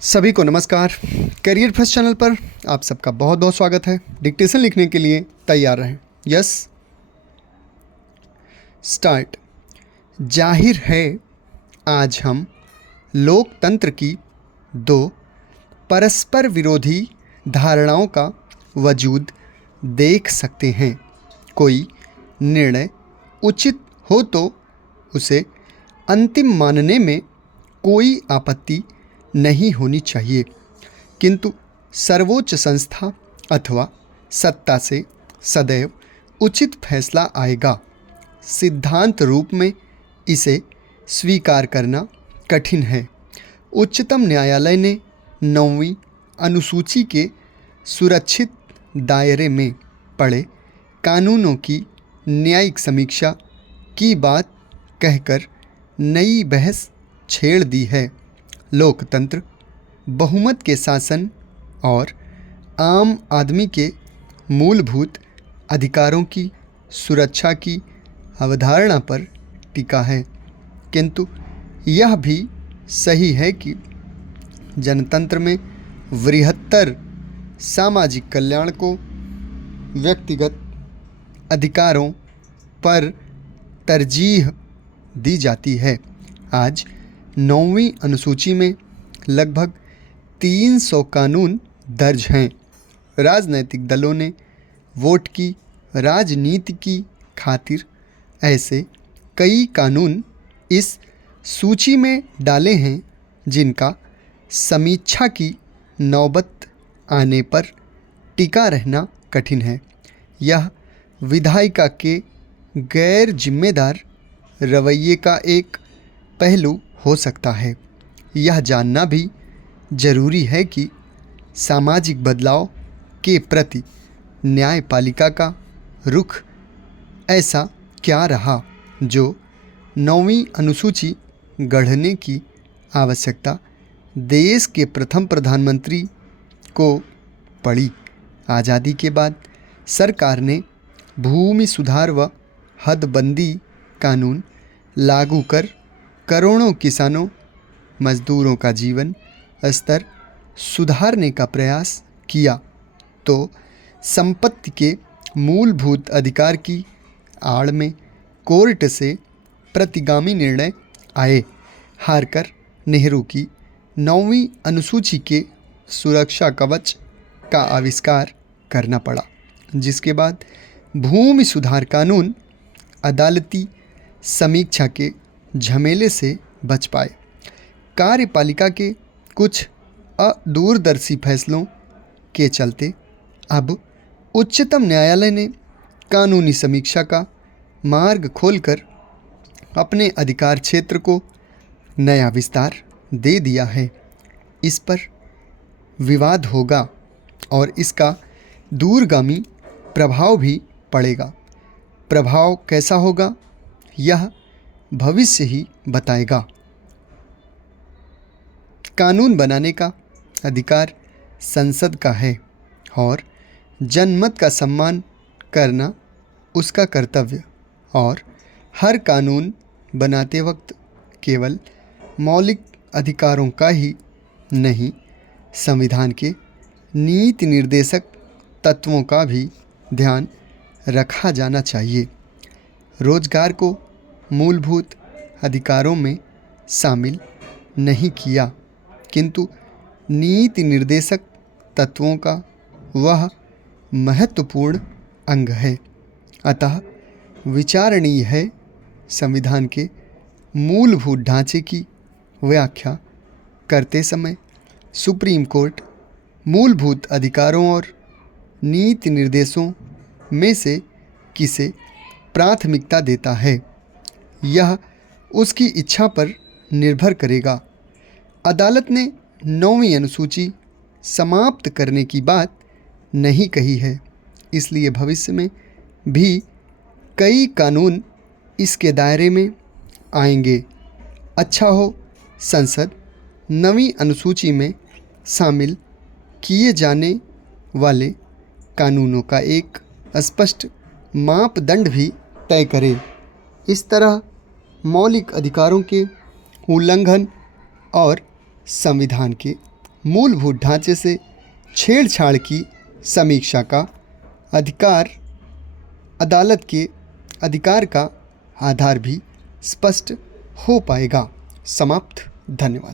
सभी को नमस्कार। करियर फर्स्ट चैनल पर आप सबका बहुत बहुत स्वागत है। डिक्टेशन लिखने के लिए तैयार रहें। Yes, start. जाहिर है आज हम लोकतंत्र की दो परस्पर विरोधी धारणाओं का वजूद देख सकते हैं। कोई निर्णय उचित हो तो उसे अंतिम मानने में कोई आपत्ति नहीं होनी चाहिए, किंतु सर्वोच्च संस्था अथवा सत्ता से सदैव उचित फैसला आएगा। सिद्धांत रूप में इसे स्वीकार करना कठिन है। उच्चतम न्यायालय ने 9वीं अनुसूची के सुरक्षित दायरे में पड़े कानूनों की न्यायिक समीक्षा की बात कहकर नई बहस छेड़ दी है। लोकतंत्र बहुमत के शासन और आम आदमी के मूलभूत अधिकारों की सुरक्षा की अवधारणा पर टिका है, किंतु यह भी सही है कि जनतंत्र में वृहत्तर सामाजिक कल्याण को व्यक्तिगत अधिकारों पर तरजीह दी जाती है। आज 9वीं अनुसूची में लगभग 300 कानून दर्ज हैं। राजनैतिक दलों ने वोट की राजनीति की खातिर ऐसे कई कानून इस सूची में डाले हैं जिनका समीक्षा की नौबत आने पर टिका रहना कठिन है। यह विधायिका के गैर जिम्मेदार रवैये का एक पहलू हो सकता है। यह जानना भी जरूरी है कि सामाजिक बदलाव के प्रति न्यायपालिका का रुख ऐसा क्या रहा जो 9वीं अनुसूची गढ़ने की आवश्यकता देश के प्रथम प्रधानमंत्री को पड़ी। आज़ादी के बाद सरकार ने भूमि सुधार व हदबंदी कानून लागू कर करोड़ों किसानों मजदूरों का जीवन स्तर सुधारने का प्रयास किया, तो संपत्ति के मूलभूत अधिकार की आड़ में कोर्ट से प्रतिगामी निर्णय आए। हारकर नेहरू की 9वीं अनुसूची के सुरक्षा कवच का आविष्कार करना पड़ा, जिसके बाद भूमि सुधार कानून अदालती समीक्षा के झमेले से बच पाए। कार्यपालिका के कुछ अदूरदर्शी फैसलों के चलते अब उच्चतम न्यायालय ने कानूनी समीक्षा का मार्ग खोलकर अपने अधिकार क्षेत्र को नया विस्तार दे दिया है। इस पर विवाद होगा और इसका दूरगामी प्रभाव भी पड़ेगा। प्रभाव कैसा होगा यह भविष्य ही बताएगा। कानून बनाने का अधिकार संसद का है और जनमत का सम्मान करना उसका कर्तव्य, और हर कानून बनाते वक्त केवल मौलिक अधिकारों का ही नहीं, संविधान के नीति निर्देशक तत्वों का भी ध्यान रखा जाना चाहिए। रोजगार को मूलभूत अधिकारों में शामिल नहीं किया, किंतु नीति निर्देशक तत्वों का वह महत्वपूर्ण अंग है। अतः विचारणीय है संविधान के मूलभूत ढांचे की व्याख्या करते समय सुप्रीम कोर्ट मूलभूत अधिकारों और नीति निर्देशों में से किसे प्राथमिकता देता है, यह उसकी इच्छा पर निर्भर करेगा। अदालत ने 9वीं अनुसूची समाप्त करने की बात नहीं कही है, इसलिए भविष्य में भी कई कानून इसके दायरे में आएंगे। अच्छा हो संसद 9वीं अनुसूची में शामिल किए जाने वाले कानूनों का एक स्पष्ट मापदंड भी तय करे। इस तरह मौलिक अधिकारों के उल्लंघन और संविधान के मूलभूत ढांचे से छेड़छाड़ की समीक्षा का अधिकार अदालत के अधिकार का आधार भी स्पष्ट हो पाएगा। समाप्त। धन्यवाद।